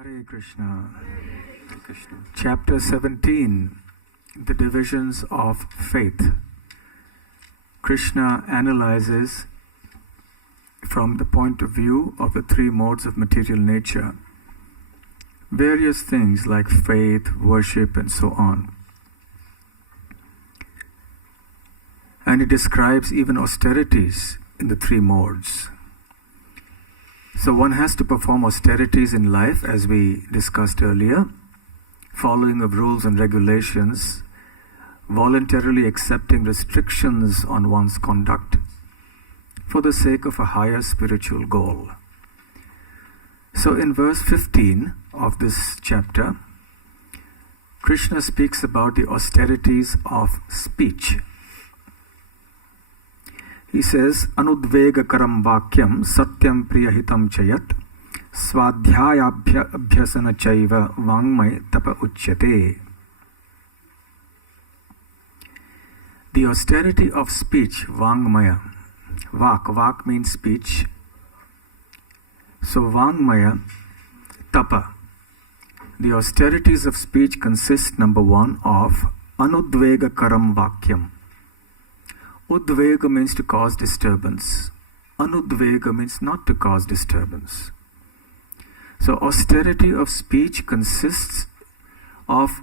Hare Krishna. Hare Krishna. Chapter 17, the divisions of faith. Krishna analyzes from the point of view of the three modes of material nature various things like faith, worship, and so on. And he describes even austerities in the three modes. So one has to perform austerities in life, as we discussed earlier, following of rules and regulations, voluntarily accepting restrictions on one's conduct for the sake of a higher spiritual goal. So in verse 15 of this chapter, Krishna speaks about the austerities of speech. He says, Anudvegakaram vakyam satyam priyahitam chayat swadhyaya abhyasana chaiva vangmay tapa uchyate. The austerity of speech, vangmaya. Vak means speech. So vangmaya, tapa. The austerities of speech consist, number one, of anudvegakaram vakyam. Udvega means to cause disturbance. Anudvega means not to cause disturbance. So austerity of speech consists of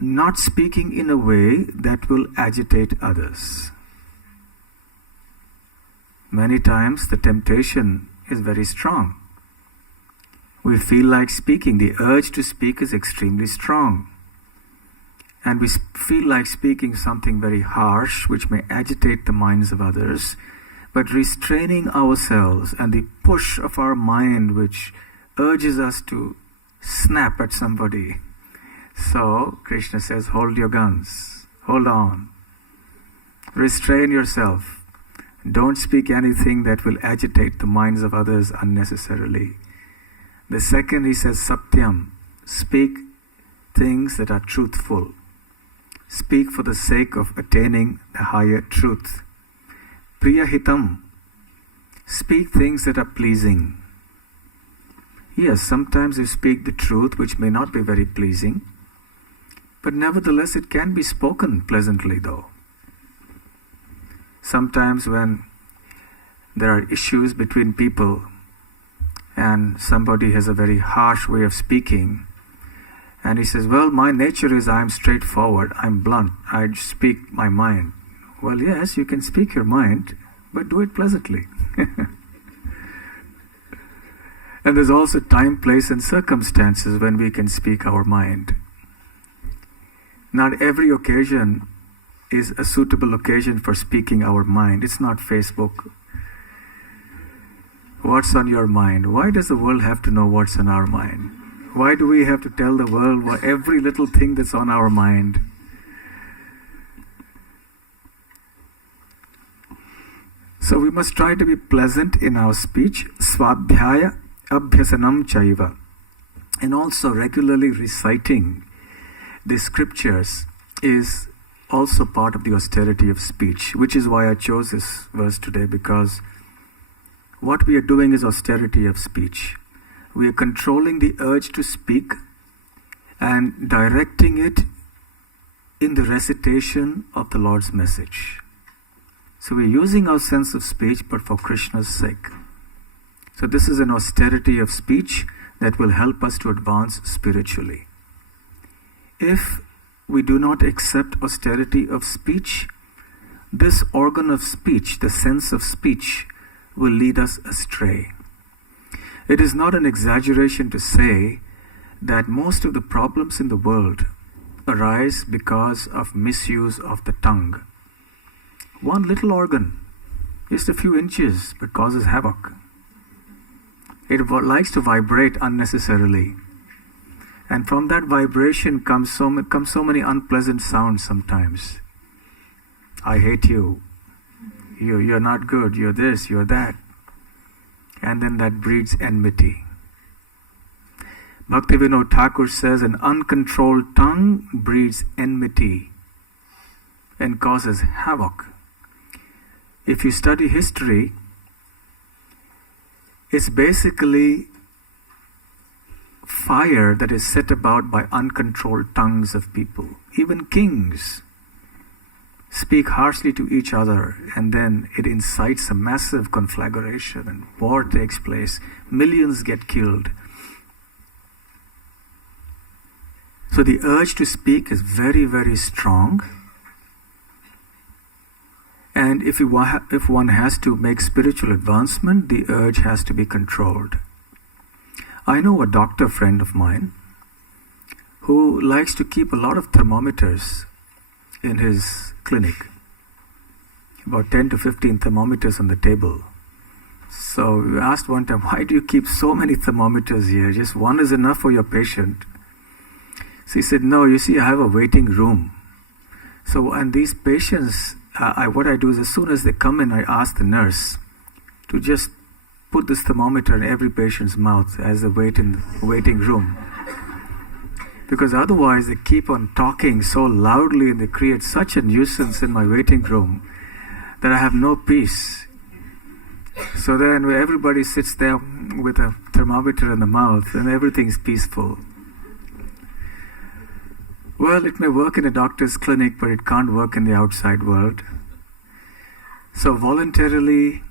not speaking in a way that will agitate others. Many times the temptation is very strong. We feel like speaking. The urge to speak is extremely strong. And we feel like speaking something very harsh, which may agitate the minds of others, but restraining ourselves and the push of our mind, which urges us to snap at somebody. So, Krishna says, hold your guns, hold on, restrain yourself. Don't speak anything that will agitate the minds of others unnecessarily. The second, he says, satyam, speak things that are truthful. Speak for the sake of attaining the higher truth. Priyahitam, speak things that are pleasing. Yes, sometimes you speak the truth which may not be very pleasing, but nevertheless it can be spoken pleasantly though. Sometimes when there are issues between people and somebody has a very harsh way of speaking, and he says, well, my nature is I'm straightforward, I'm blunt, I speak my mind. Well, yes, you can speak your mind, but do it pleasantly. And there's also time, place, and circumstances when we can speak our mind. Not every occasion is a suitable occasion for speaking our mind. It's not Facebook. What's on your mind? Why does the world have to know what's on our mind? Why do we have to tell the world every little thing that's on our mind? So we must try to be pleasant in our speech. Swadhyaya abhyasanam chaiva. And also regularly reciting the scriptures is also part of the austerity of speech, which is why I chose this verse today, because what we are doing is austerity of speech. We are controlling the urge to speak and directing it in the recitation of the Lord's message. So we are using our sense of speech, but for Krishna's sake. So this is an austerity of speech that will help us to advance spiritually. If we do not accept austerity of speech, this organ of speech, the sense of speech, will lead us astray. It is not an exaggeration to say that most of the problems in the world arise because of misuse of the tongue. One little organ, just a few inches, but causes havoc. It likes to vibrate unnecessarily. And from that vibration comes so many unpleasant sounds sometimes. I hate you. You're not good. You're this, you're that. And then that breeds enmity. Bhaktivedanta Thakur says an uncontrolled tongue breeds enmity and causes havoc. If you study history, it's basically fire that is set about by uncontrolled tongues of people. Even kings speak harshly to each other, and then it incites a massive conflagration and war takes place. Millions get killed. So the urge to speak is very, very strong. And if one has to make spiritual advancement, the urge has to be controlled. I know a doctor friend of mine who likes to keep a lot of thermometers in his clinic. About 10 to 15 thermometers on the table. So we asked one time, why do you keep so many thermometers here? Just one is enough for your patient. So he said, no, you see, I have a waiting room. So, and these patients, what I do is as soon as they come in, I ask the nurse to just put this thermometer in every patient's mouth as they wait in the waiting room. Because otherwise they keep on talking so loudly and they create such a nuisance in my waiting room that I have no peace. So then everybody sits there with a thermometer in the mouth and everything's peaceful. Well, it may work in a doctor's clinic, but it can't work in the outside world. So voluntarily,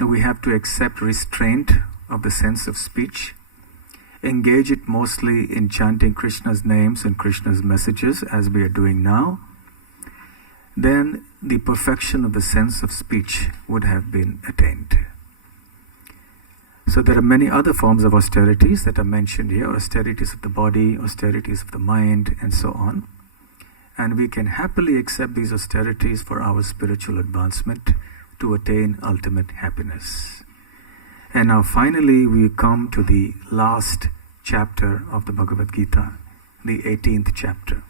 we have to accept restraint of the sense of speech, engage it mostly in chanting Krishna's names and Krishna's messages, as we are doing now. Then the perfection of the sense of speech would have been attained. So there are many other forms of austerities that are mentioned here, austerities of the body, austerities of the mind, and so on. And we can happily accept these austerities for our spiritual advancement to attain ultimate happiness. And now finally we come to the last chapter of the Bhagavad Gita, the 18th chapter.